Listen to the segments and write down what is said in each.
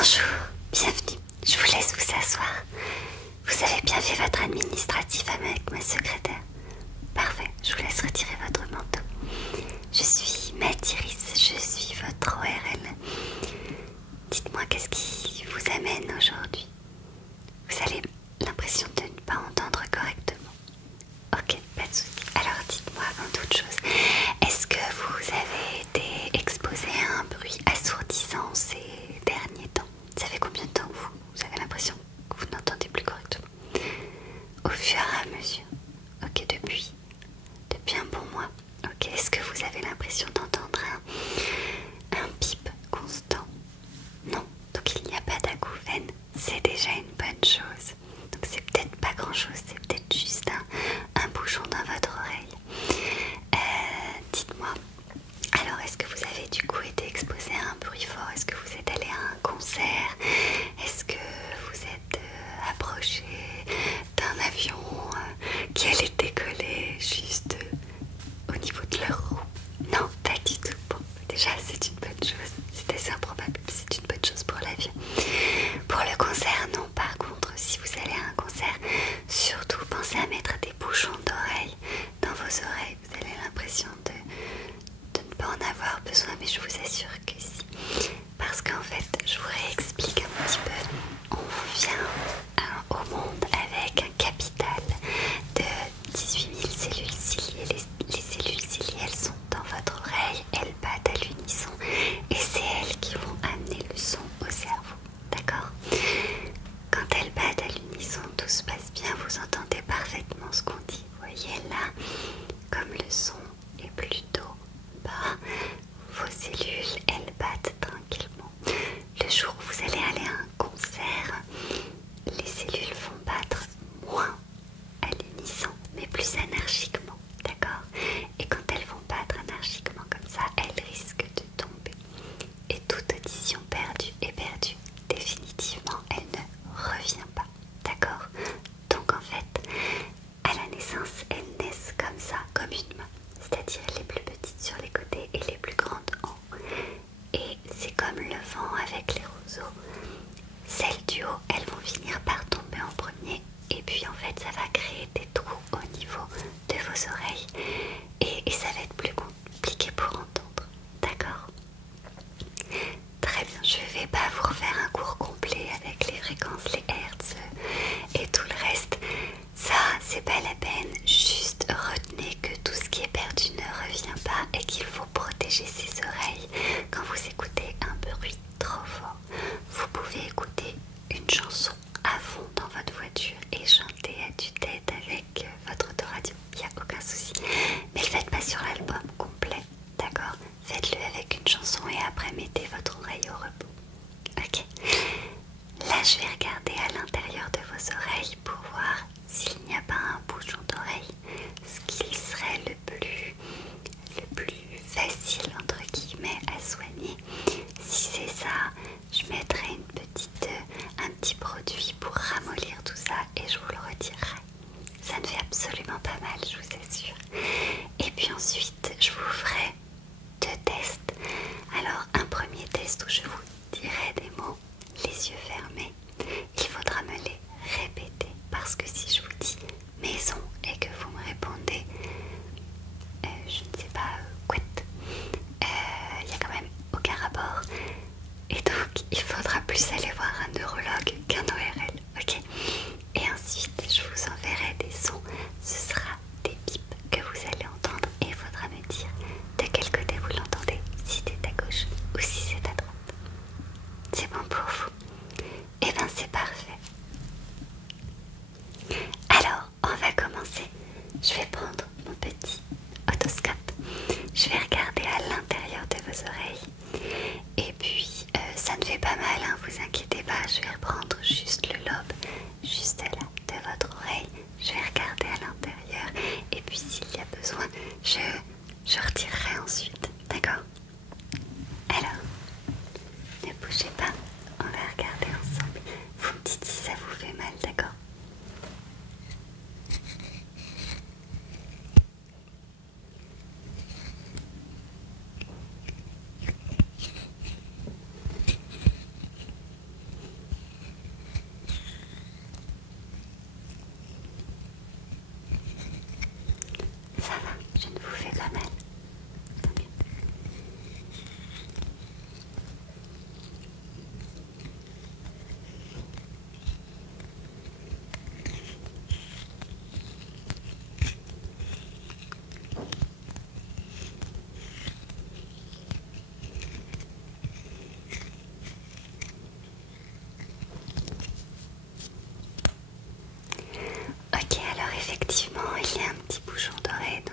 Bonjour, bienvenue. Je vous laisse vous asseoir. Vous avez bien fait votre administratif avec ma secrétaire. Parfait, je vous laisse retirer votre manteau. Je suis Mathiris, je suis votre ORL. Dites-moi, qu'est-ce qui vous amène aujourd'hui? Vous avez l'impression de ne pas entendre correctement. Ok, pas de souci. Alors dites-moi avant toute chose, est-ce que vous avez été exposé à un bruit assourdissant ces derniers temps? Ça fait combien de temps que vous avez l'impression que vous n'entendez plus correctement? Au fur et à mesure. Ok, depuis un bon mois. Ok, est-ce que vous avez l'impression d'entendre un bip constant? Non, donc il n'y a pas d'acouphène. C'est déjà une bonne chose. Donc c'est peut-être pas grand chose, c'est peut-être juste un bouchon dans votre oreille. Dites-moi, alors est-ce que vous avez du coup été exposé à un bruit fort? Est-ce que vous êtes allé à un concert? Est-ce que vous êtes approché d'un avion qui allait décoller juste au niveau de leur roue? Non, pas du tout. Bon, déjà c'est une bonne chose. C'est assez improbable, mais c'est une bonne chose pour l'avion. Pour le concert, non. Par contre, si vous allez à un concert, surtout pensez à mettre des bouchons d'oreilles dans vos oreilles. Vous avez l'impression de ne pas en avoir besoin, mais je vous assure que si. Parce qu'en fait, je vous réexplique un petit peu. On vient au monde avec un capital de 18 000 cellules ciliées. Les cellules ciliées, elles sont dans votre oreille, elles battent à l'unisson et c'est elles qui vont amener le son au cerveau. D'accord? Quand elles battent à l'unisson, tout se passe bien, vous entendez parfaitement ce qu'on dit. Vous voyez là, comme le son est plutôt bas, vos cellules, elles battent tranquillement. Le jour où vous allez aller à un concert, les cellules vont battre moins à l'unisson, mais plus anarchiquement, d'accord? Et quand elles vont battre anarchiquement comme ça, elles risquent de tomber. Et toute audition perdue est perdue. Définitivement, elle ne revient pas, d'accord? Donc en fait, à la naissance, elles naissent comme ça, comme une main. C'est-à-dire les plus petites sur les côtés et les plus grandes en haut. Et c'est comme le vent avec les roseaux. Celles du haut, elles vont finir par tomber en premier. Et puis en fait, ça va créer des trous au niveau de vos oreilles. Et ça va être plus compliqué pour entendre. D'accord? Très bien, je ne vais pas vous refaire un cours complet avec les fréquences, les hertz et tout le reste. Ça, c'est pas la peine. Juste retenez que tout ce qui est perdu ne revient pas et qu'il faut protéger ses oreilles quand vous écoutez un bruit trop fort. Vous pouvez écouter une chanson à fond dans votre voiture et chanter à tue-tête avec votre autoradio. Il n'y a aucun souci. Mais le faites pas sur l'album complet, d'accord? Faites-le avec une chanson et après mettez votre oreille au repos. Ok. Là, je vais regarder à l'intérieur de vos oreilles pour voir s'il n'y a pas un bouchon d'oreille. Ce qui serait le plus facile entre guillemets à soigner. Si c'est ça, je mettrai un petit produit pour ramollir tout ça et je vous le retirerai. Ça ne fait absolument pas mal, je vous assure. Et puis ensuite, je vous ferai 2 tests. Alors, un premier test où je vous dirai des mots, les yeux fermés. Il faudra me les répéter parce que si je vous dis maison et que vous me répondez je ne sais pas quoi, il n'y a quand même aucun rapport. Et donc, il faudra plus aller voir un neurologue qu'un ORL, ok? Et ensuite, je vous enverrai des sons. Ce sera des bips que vous allez entendre et il faudra me dire de quel côté vous l'entendez, si c'est à gauche ou si c'est à droite. C'est bon pour vous? Eh bien, c'est parfait. Alors, on va commencer. Je vais prendre mon petit otoscope. Je vais regarder à l'intérieur de vos oreilles. Et puis, ça ne fait pas mal, hein, vous inquiétez pas. Je vais reprendre juste le lobe, juste là, de votre oreille. Je vais regarder à l'intérieur. Et puis, s'il y a besoin, je retirerai ensuite. D'accord? Alors, ne bougez pas. On va regarder ensemble. Vous me dites si ça vous fait mal, d'accord?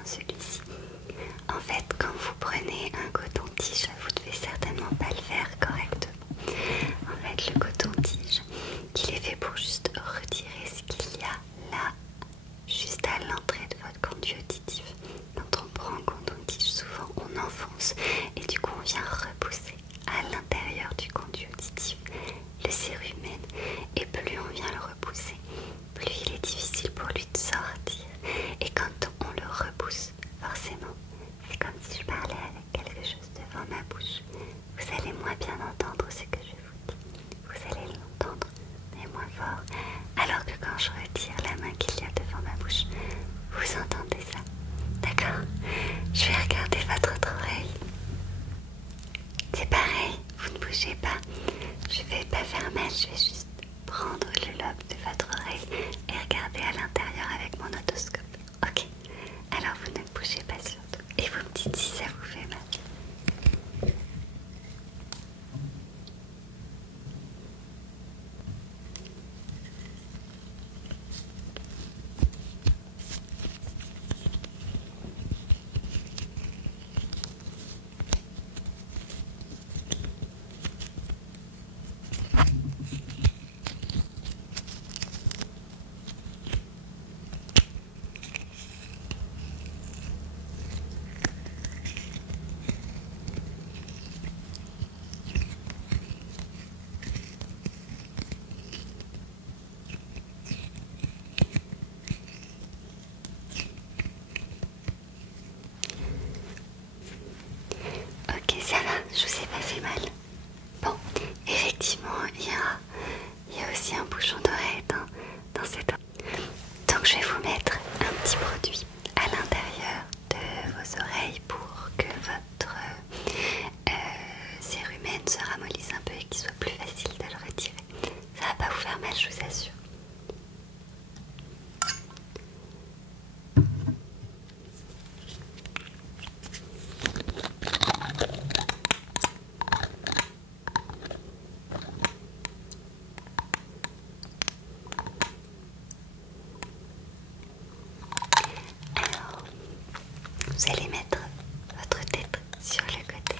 celui-ci. En fait, quand vous prenez un coton-tige, vous ne devez certainement pas le faire correctement. En fait, le coton-tige, il est fait pour juste retirer ce qu'il y a là, juste à l'entrée de votre conduit auditif. Quand on prend un coton-tige, souvent on enfonce et du coup on vient repousser à l'intérieur du conduit auditif le cérumen, et plus on vient le repousser, plus il est difficile pour lui de sortir. Et quand on le repousse, forcément, c'est comme si je parlais avec quelque chose devant ma bouche. Vous allez moins bien entendre ce que je vous dis. Vous allez l'entendre, mais moins fort. Alors que quand je retire la main qu'il y a devant ma bouche, vous entendez ça. D'accord? Je vais regarder votre autre oreille. C'est pareil, vous ne bougez pas. Je vais pas faire mal, je vais juste prendre le lobe de votre oreille et regarder à l'intérieur avec mon otoscope. Ok, alors vous ne bougez pas surtout. Et vous me dites si ça vous fait mal. Ok, ça va, je vous ai pas fait mal. Bon, effectivement, il y a aussi un bouchon d'oreille dans cette oreille. Donc je vais vous mettre un petit produit à l'intérieur de vos oreilles pour que votre cérumen se ramollisse un peu et qu'il soit plus facile de le retirer. Ça va pas vous faire mal, je vous assure. Alors, vous allez mettre votre tête sur le côté.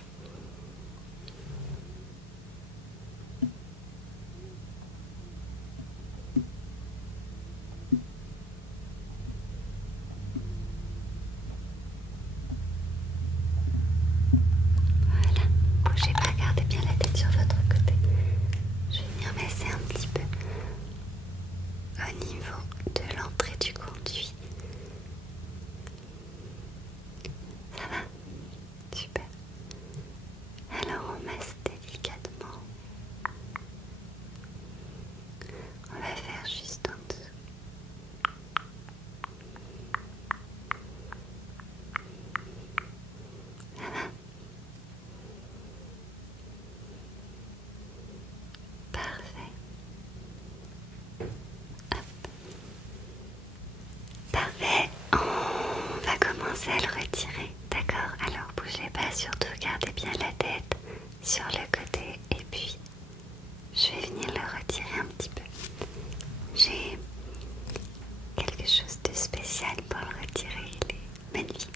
Voilà, bougez pas, gardez bien la tête sur votre côté. Je vais venir masser un petit peu au niveau de l'entrée du conduit. Ça va? Super. Alors on masse délicatement. On va faire juste en dessous. Ça va? Parfait. Hop. Parfait. On va commencer à le retirer. D'accord? Alors bougez pas, surtout gardez bien la tête sur le côté et puis je vais venir le retirer un petit peu. J'ai quelque chose de spécial pour le retirer, il est magnifique.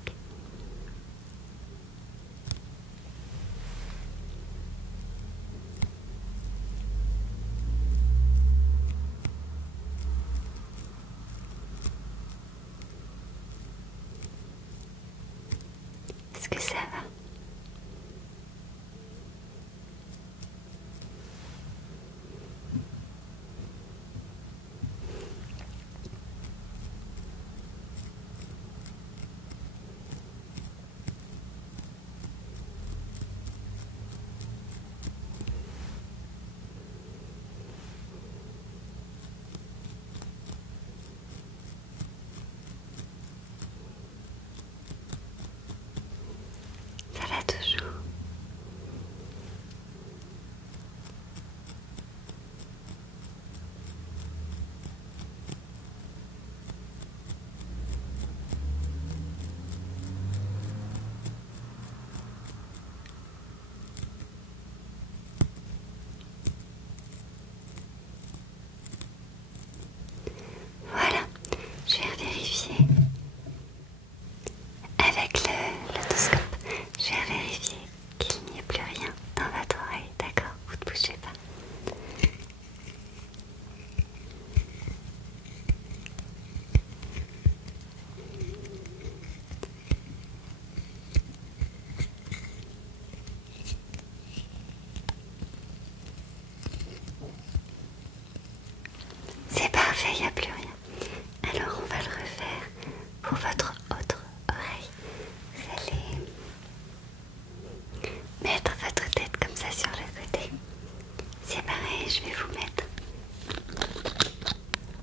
et je vais vous mettre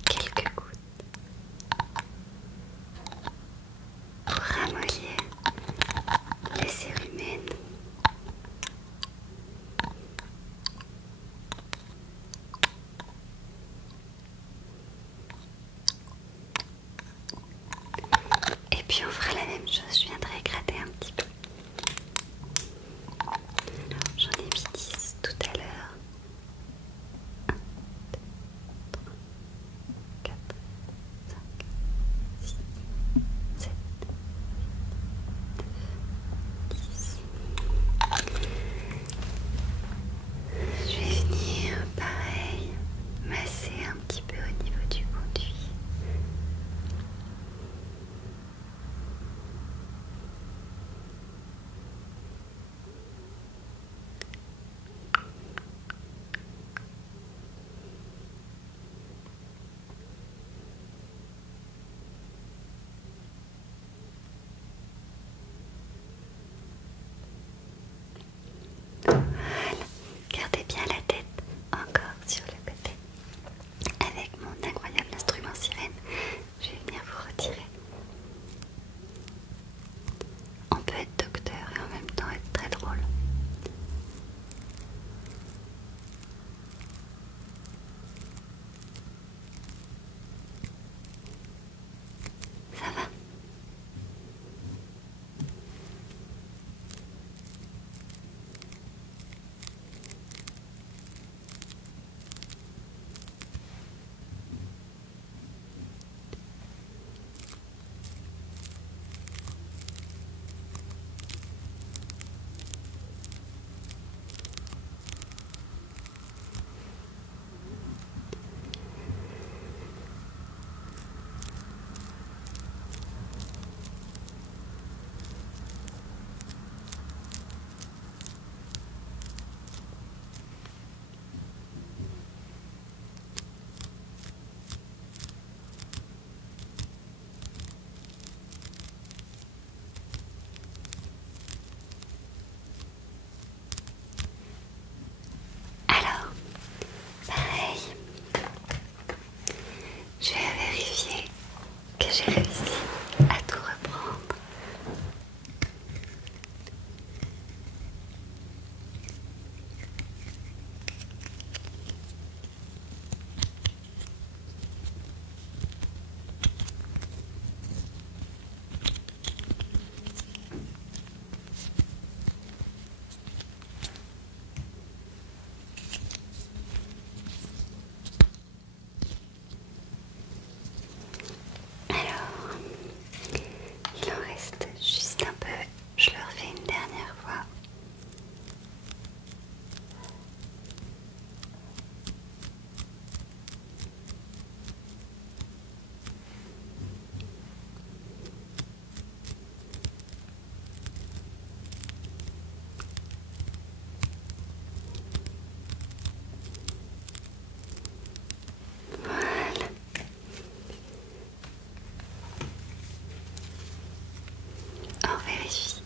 quelques gouttes pour ramollir les cérumen. Et puis on fera la même chose, je viendrai gratter un petit peu. Alors j'en ai mis 10 tout à l'heure. 1, 2, 3, 4, 5, 6, 7, 9, 10. Je vais venir pareil masser un petit peu au niveau du conduit. Voilà, gardez bien la tête encore sur le côté. Avec mon incroyable instrument sirène, je vais venir vous retirer. On peut être docteur et en même temps être très drôle. Ça va? Alors, pareil, je vais vérifier que j'ai réussi à tout reprendre. Alors, il en reste juste un peu, je le refais une dernière fois. Voilà. On vérifie.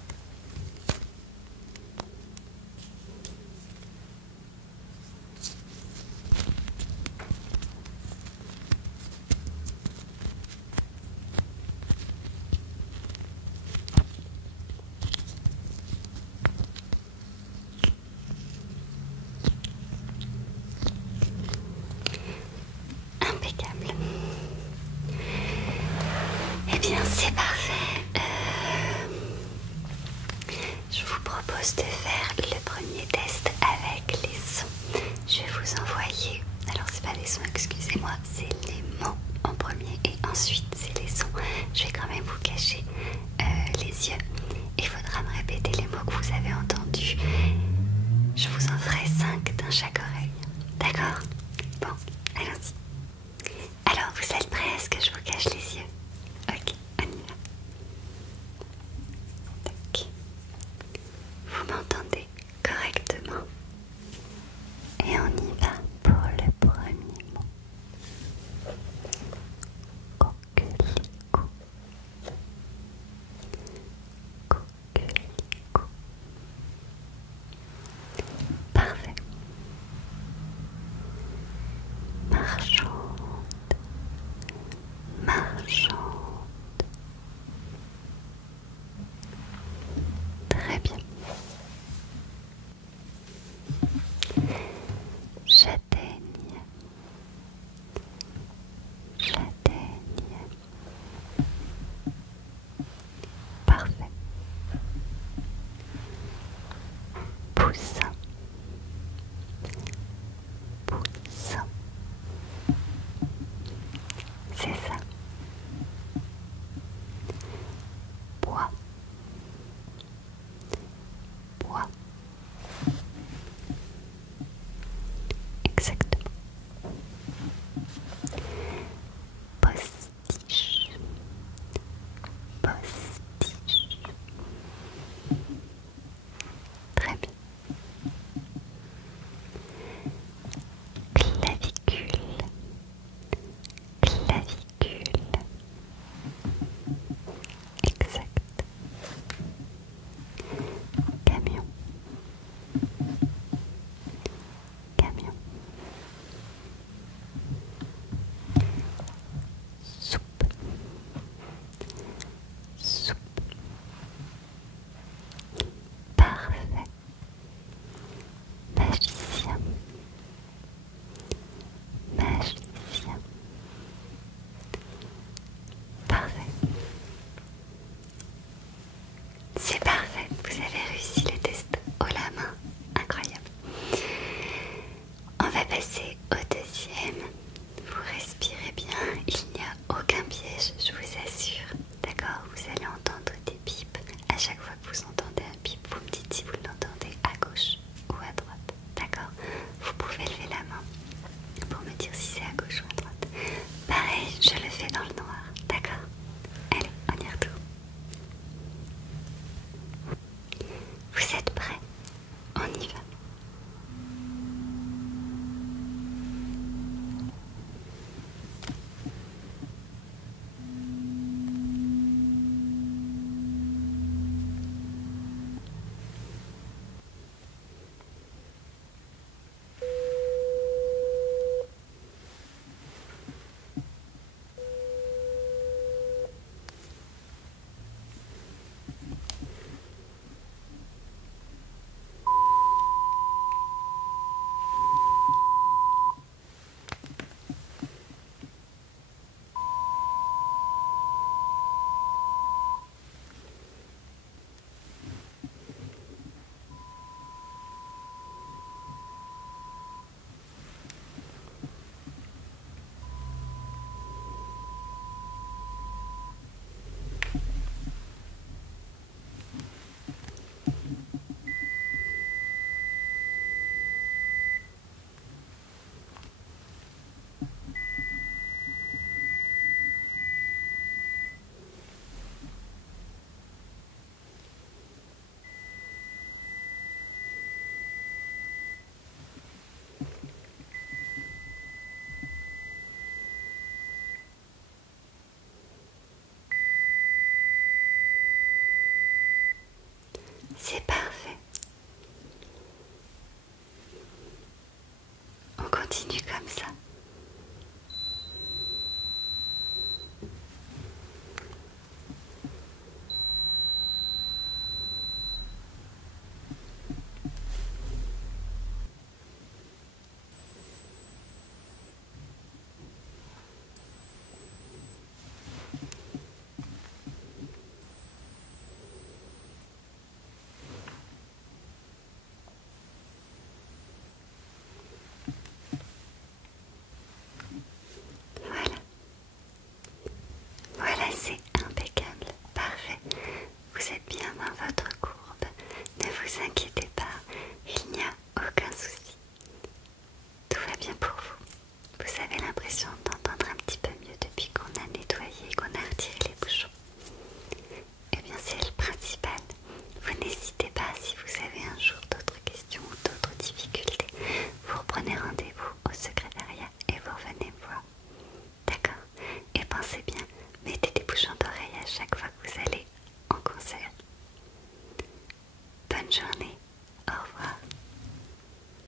Impeccable. Eh bien, c'est parfait. Je vous propose de faire le premier test avec les sons. Je vais vous envoyer, alors c'est pas les sons, excusez-moi, c'est les mots en premier et ensuite c'est les sons. Je vais quand même vous cacher les yeux. Il faudra me répéter les mots que vous avez entendus. Je vous en ferai 5 dans chaque oreille. D'accord? Bon, allons-y. Alors, vous êtes prêts? Est-ce que je vous cache les yeux? Ok, on y va. Tac. Vous m'entendez correctement? Et on y va pour le premier mot. Coquelicot. Coquelicot. Parfait. deuxième, vous respirez bien, il n'y a aucun piège, je vous assure. D'accord, vous allez entendre des bips. À chaque fois que vous entendez un bip, vous me dites si vous l'entendez à gauche ou à droite. D'accord, vous pouvez lever la main pour me dire si c'est à gauche ou à droite. Pareil, je le fais dans le noir. D'accord, allez, on y retourne. Vous êtes prêts? On y va. C'est parfait. On continue comme ça. Voilà. Voilà, c'est impeccable. Parfait. Vous êtes bien dans votre courbe. Ne vous inquiétez pas. Il n'y a aucun souci. Tout va bien pour vous. Vous avez l'impression d'entendre un petit peu mieux depuis qu'on a nettoyé et qu'on a retiré les bouchons. Eh bien, c'est le principal. Vous n'hésitez pas si vous avez un jour d'autres questions ou d'autres difficultés. Vous reprenez rendez-vous au secrétariat et vous revenez me voir. D'accord? Et pensez bien, mettez des bouchons d'oreille à chaque fois que vous allez en concert. Bonne journée. Au revoir.